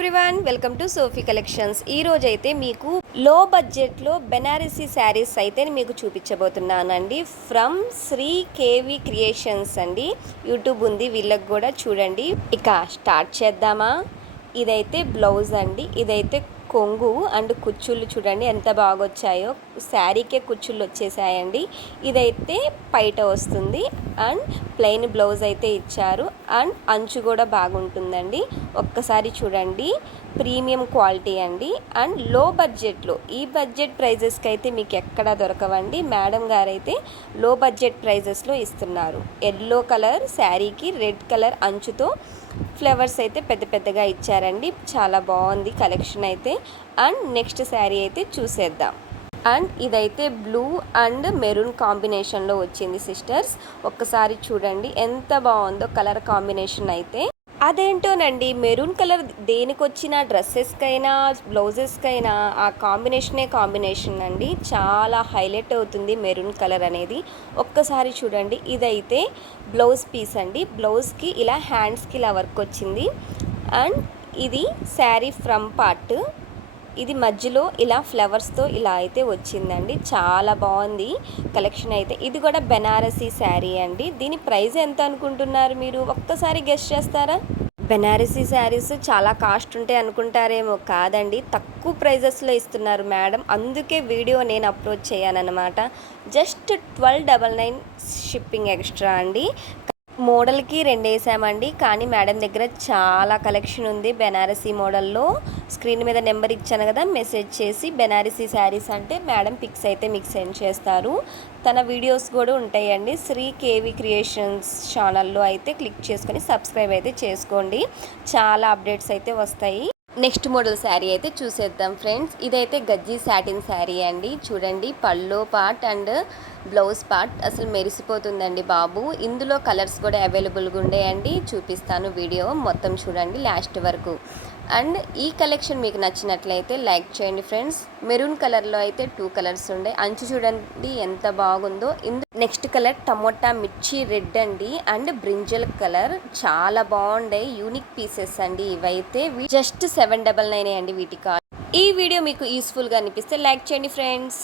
Everyone, welcome to Sophie collections. ఈ రోజు అయితే మీకు లో బడ్జెట్లో బెనారసీ శారీస్ అయితే మీకు చూపించబోతున్నానండి. ఫ్రమ్ శ్రీ కేవి క్రియేషన్స్ అండి. యూట్యూబ్ ఉంది వీళ్ళకి కూడా, చూడండి. ఇక స్టార్ట్ చేద్దామా. ఇదైతే బ్లౌజ్ అండి. ఇదైతే కొంగు అండ్ కుచ్చుళ్ళు చూడండి ఎంత బాగా వచ్చాయో. శారీకే కుచ్చుళ్ళు వచ్చేసాయండి. ఇదైతే పైట వస్తుంది అండ్ ప్లెయిన్ బ్లౌజ్ అయితే ఇచ్చారు అండ్ అంచు కూడా బాగుంటుందండి. ఒక్కసారి చూడండి, ప్రీమియం క్వాలిటీ అండి అండ్ లో బడ్జెట్లో. ఈ బడ్జెట్ ప్రైజెస్కి అయితే మీకు ఎక్కడా దొరకవండి. మేడం గారు అయితే లో బడ్జెట్ ప్రైజెస్లో ఇస్తున్నారు. ఎల్లో కలర్ శారీకి రెడ్ కలర్ అంచుతో ఫ్లవర్స్ అయితే పెద్ద పెద్దగా ఇచ్చారండి. చాలా బాగుంది కలెక్షన్ అయితే. అండ్ నెక్స్ట్ శారీ అయితే చూసేద్దాం. అండ్ ఇదైతే బ్లూ అండ్ మెరూన్ కాంబినేషన్లో వచ్చింది సిస్టర్స్. ఒక్కసారి చూడండి ఎంత బాగుందో కలర్ కాంబినేషన్ అయితే. అదేంటోనండి, మెరూన్ కలర్ దేనికొచ్చిన డ్రెస్సెస్కైనా బ్లౌజెస్కైనా ఆ కాంబినేషన్ అండి. చాలా హైలైట్ అవుతుంది మెరూన్ కలర్ అనేది. ఒక్కసారి చూడండి, ఇదైతే బ్లౌజ్ పీస్ అండి. బ్లౌజ్కి ఇలా హ్యాండ్స్కి ఇలా వర్క్ వచ్చింది అండ్ ఇది శారీ ఫ్రంట్ పార్ట్. ఇది మధ్యలో ఇలా ఫ్లవర్స్తో ఇలా అయితే వచ్చిందండి. చాలా బాగుంది కలెక్షన్ అయితే. ఇది కూడా బెనారసీ శారీ అండి. దీని ప్రైస్ ఎంత అనుకుంటున్నారు మీరు? ఒక్కసారి గెస్ట్ చేస్తారా? బెనారసీ శారీస్ చాలా కాస్ట్ ఉంటాయి అనుకుంటారేమో, కాదండి. తక్కువ ప్రైజెస్లో ఇస్తున్నారు మేడం. అందుకే వీడియో నేను అప్లోడ్ చేయనమాట. జస్ట్ 1299 షిప్పింగ్ ఎక్స్ట్రా అండి. మోడల్కి 2 వేసామండి, కానీ మేడం దగ్గర చాలా కలెక్షన్ ఉంది బెనారసీ మోడల్లో. స్క్రీన్ మీద నెంబర్ ఇచ్చాను కదా, మెసేజ్ చేసి బెనారసీ శారీస్ అంటే మేడం పిక్స్ అయితే మీకు సెండ్ చేస్తారు. తన వీడియోస్ కూడా ఉంటాయండి. శ్రీ కేవి క్రియేషన్స్ ఛానల్లో అయితే క్లిక్ చేసుకొని సబ్స్క్రైబ్ అయితే చేసుకోండి. చాలా అప్డేట్స్ అయితే వస్తాయి. నెక్స్ట్ మోడల్ శారీ అయితే చూసేద్దాం ఫ్రెండ్స్. ఇదైతే గజ్జీ సాటిన్ శారీ అండి. చూడండి, పళ్ళు పార్ట్ అండ్ బ్లౌజ్ పార్ట్ అసలు మెరిసిపోతుందండి బాబు. ఇందులో కలర్స్ కూడా అవైలబుల్గా ఉండేయండి. చూపిస్తాను, వీడియో మొత్తం చూడండి లాస్ట్ వరకు. అండ్ ఈ కలెక్షన్ మీకు నచ్చినట్లయితే లైక్ చేయండి ఫ్రెండ్స్. మెరూన్ కలర్లో అయితే 2 కలర్స్ ఉండే. అంచు చూడండి ఎంత బాగుందో. నెక్స్ట్ కలర్ టమోటా మిర్చి రెడ్ అండి అండ్ బ్రింజల్ కలర్. చాలా బాగుండే యూనిక్ పీసెస్ అండి ఇవైతే. జస్ట్ 799 అండి వీటి కాస్ట్. ఈ వీడియో మీకు యూస్ఫుల్గా అనిపిస్తే లైక్ చేయండి ఫ్రెండ్స్.